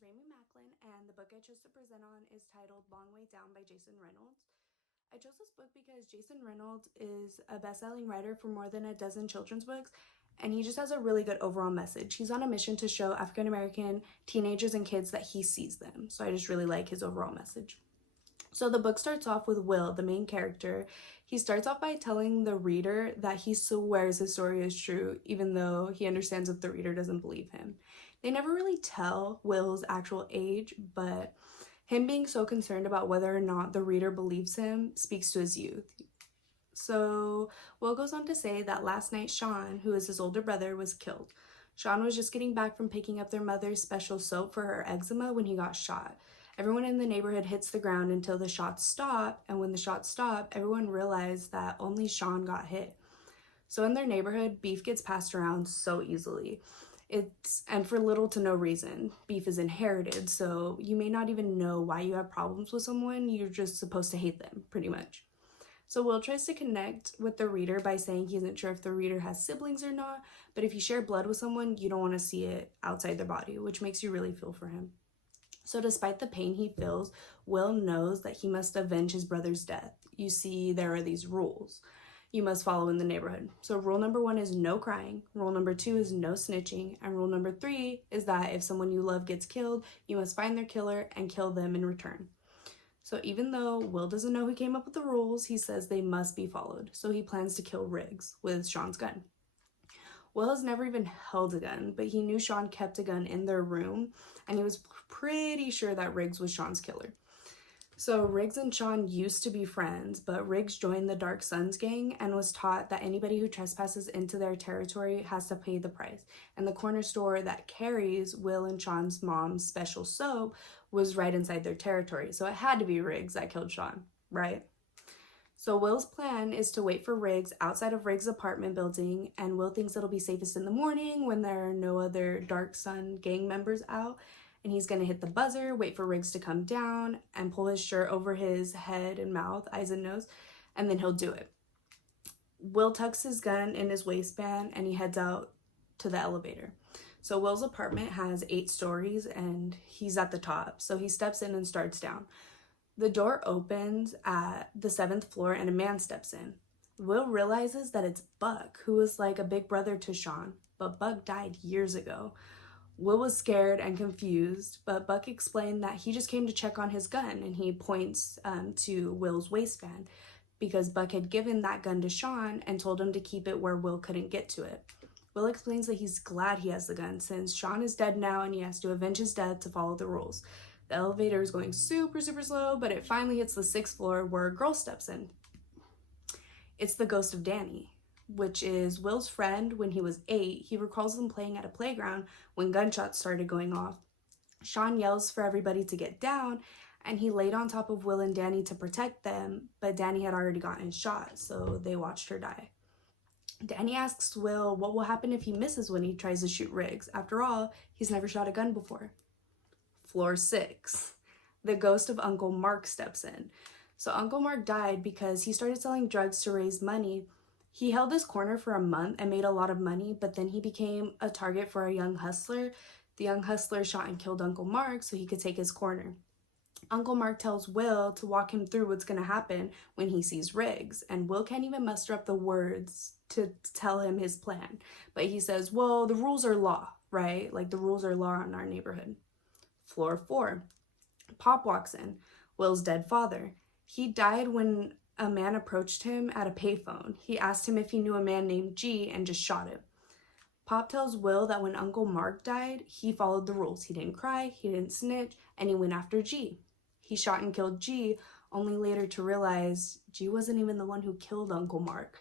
is Raimi Macklin, and the book I chose to present on is titled Long Way Down by Jason Reynolds. I chose this book because Jason Reynolds is a best-selling writer for more than a dozen children's books, and he just has a really good overall message. He's on a mission to show African American teenagers and kids that he sees them, so I just really like his overall message. So the book starts off with Will, the main character. He starts off by telling the reader that he swears his story is true, even though he understands that the reader doesn't believe him. They never really tell Will's actual age, but him being so concerned about whether or not the reader believes him speaks to his youth. So Will goes on to say that last night Sean, who is his older brother, was killed. Sean was just getting back from picking up their mother's special soap for her eczema when he got shot. Everyone in the neighborhood hits the ground until the shots stop, and when the shots stop, everyone realized that only Sean got hit. So in their neighborhood, beef gets passed around so easily. And for little to no reason. Beef is inherited, so you may not even know why you have problems with someone, you're just supposed to hate them, pretty much. So Will tries to connect with the reader by saying he isn't sure if the reader has siblings or not, but if you share blood with someone, you don't want to see it outside their body, which makes you really feel for him. So despite the pain he feels, Will knows that he must avenge his brother's death. You see, there are these rules you must follow in the neighborhood. So rule number 1 is no crying. Rule number 2 is no snitching. And rule number 3 is that if someone you love gets killed, you must find their killer and kill them in return. So even though Will doesn't know who came up with the rules, he says they must be followed. So he plans to kill Riggs with Sean's gun. Will has never even held a gun, but he knew Sean kept a gun in their room, and he was pretty sure that Riggs was Sean's killer. So Riggs and Sean used to be friends, but Riggs joined the Dark Suns gang and was taught that anybody who trespasses into their territory has to pay the price. And the corner store that carries Will and Sean's mom's special soap was right inside their territory, so it had to be Riggs that killed Sean, right? So Will's plan is to wait for Riggs outside of Riggs' apartment building, and Will thinks it'll be safest in the morning when there are no other Dark Sun gang members out, and he's going to hit the buzzer, wait for Riggs to come down, and pull his shirt over his head and mouth, eyes and nose, and then he'll do it. Will tucks his gun in his waistband, and he heads out to the elevator. So Will's apartment has 8 stories, and he's at the top, so he steps in and starts down. The door opens at the 7th floor and a man steps in. Will realizes that it's Buck, who was like a big brother to Sean, but Buck died years ago. Will was scared and confused, but Buck explained that he just came to check on his gun, and he points to Will's waistband because Buck had given that gun to Sean and told him to keep it where Will couldn't get to it. Will explains that he's glad he has the gun since Sean is dead now and he has to avenge his death to follow the rules. The elevator is going super slow, but it finally hits the 6th floor where a girl steps in. It's the ghost of Danny, which is Will's friend when he was 8. He recalls them playing at a playground when gunshots started going off. Sean yells for everybody to get down, and he laid on top of Will and Danny to protect them, but Danny had already gotten shot, so they watched her die. Danny asks Will what will happen if he misses when he tries to shoot Riggs. After all, he's never shot a gun before. Floor 6. The ghost of Uncle Mark steps in. So Uncle Mark died because he started selling drugs to raise money. He held this corner for a month and made a lot of money, but then he became a target for a young hustler. The young hustler shot and killed Uncle Mark so he could take his corner. Uncle Mark tells Will to walk him through what's going to happen when he sees Riggs, and Will can't even muster up the words to tell him his plan. But he says, well, the rules are law, right? Like the rules are law in our neighborhood. Floor 4. Pop walks in, Will's dead father. He died when a man approached him at a payphone. He asked him if he knew a man named G and just shot him. Pop tells Will that when Uncle Mark died, he followed the rules. He didn't cry, he didn't snitch, and he went after G. He shot and killed G, only later to realize G wasn't even the one who killed Uncle Mark.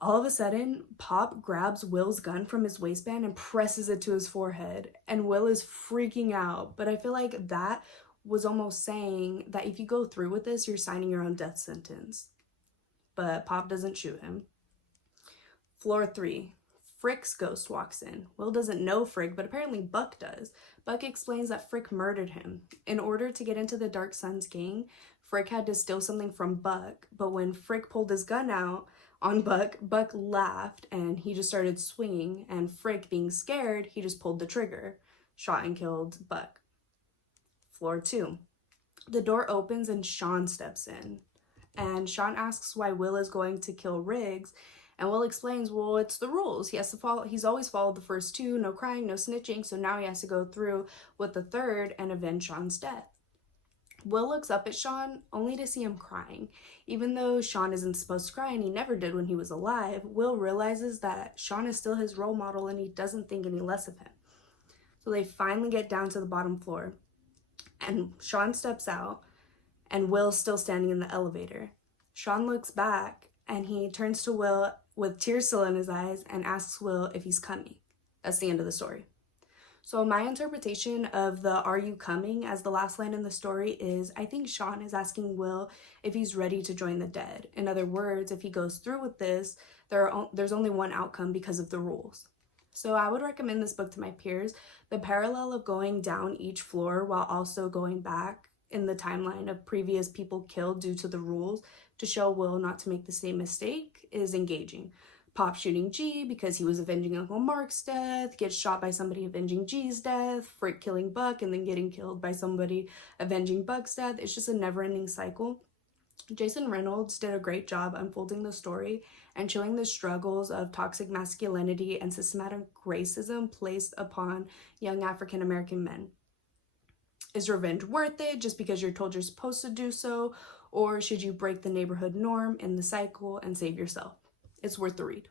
All of a sudden, Pop grabs Will's gun from his waistband and presses it to his forehead, and Will is freaking out. But I feel like that was almost saying that if you go through with this, you're signing your own death sentence. But Pop doesn't shoot him. Floor 3. Frick's ghost walks in. Will doesn't know Frick, but apparently Buck does. Buck explains that Frick murdered him. In order to get into the Dark Suns gang, Frick had to steal something from Buck, but when Frick pulled his gun out on Buck, Buck laughed and he just started swinging, and Frick, being scared, he just pulled the trigger, shot and killed Buck. floor too. The door opens and Sean steps in. And Sean asks why Will is going to kill Riggs. And Will explains, well, it's the rules. He has to follow. He's always followed the first two, no crying, no snitching. So now he has to go through with the third and avenge Sean's death. Will looks up at Sean only to see him crying. Even though Sean isn't supposed to cry and he never did when he was alive, Will realizes that Sean is still his role model and he doesn't think any less of him. So they finally get down to the bottom floor and Sean steps out and Will's still standing in the elevator. Sean looks back and he turns to Will with tears still in his eyes and asks Will if he's coming. That's the end of the story. So my interpretation of the "are you coming" as the last line in the story is, I think Sean is asking Will if he's ready to join the dead. In other words, if he goes through with this, there's only one outcome because of the rules. So I would recommend this book to my peers. The parallel of going down each floor while also going back in the timeline of previous people killed due to the rules to show Will not to make the same mistake is engaging. Pop shooting G because he was avenging Uncle Mark's death, gets shot by somebody avenging G's death, Frick killing Buck and then getting killed by somebody avenging Buck's death. It's just a never-ending cycle. Jason Reynolds did a great job unfolding the story and showing the struggles of toxic masculinity and systematic racism placed upon young African-American men. Is revenge worth it just because you're told you're supposed to do so, or should you break the neighborhood norm in the cycle and save yourself? It's worth the read.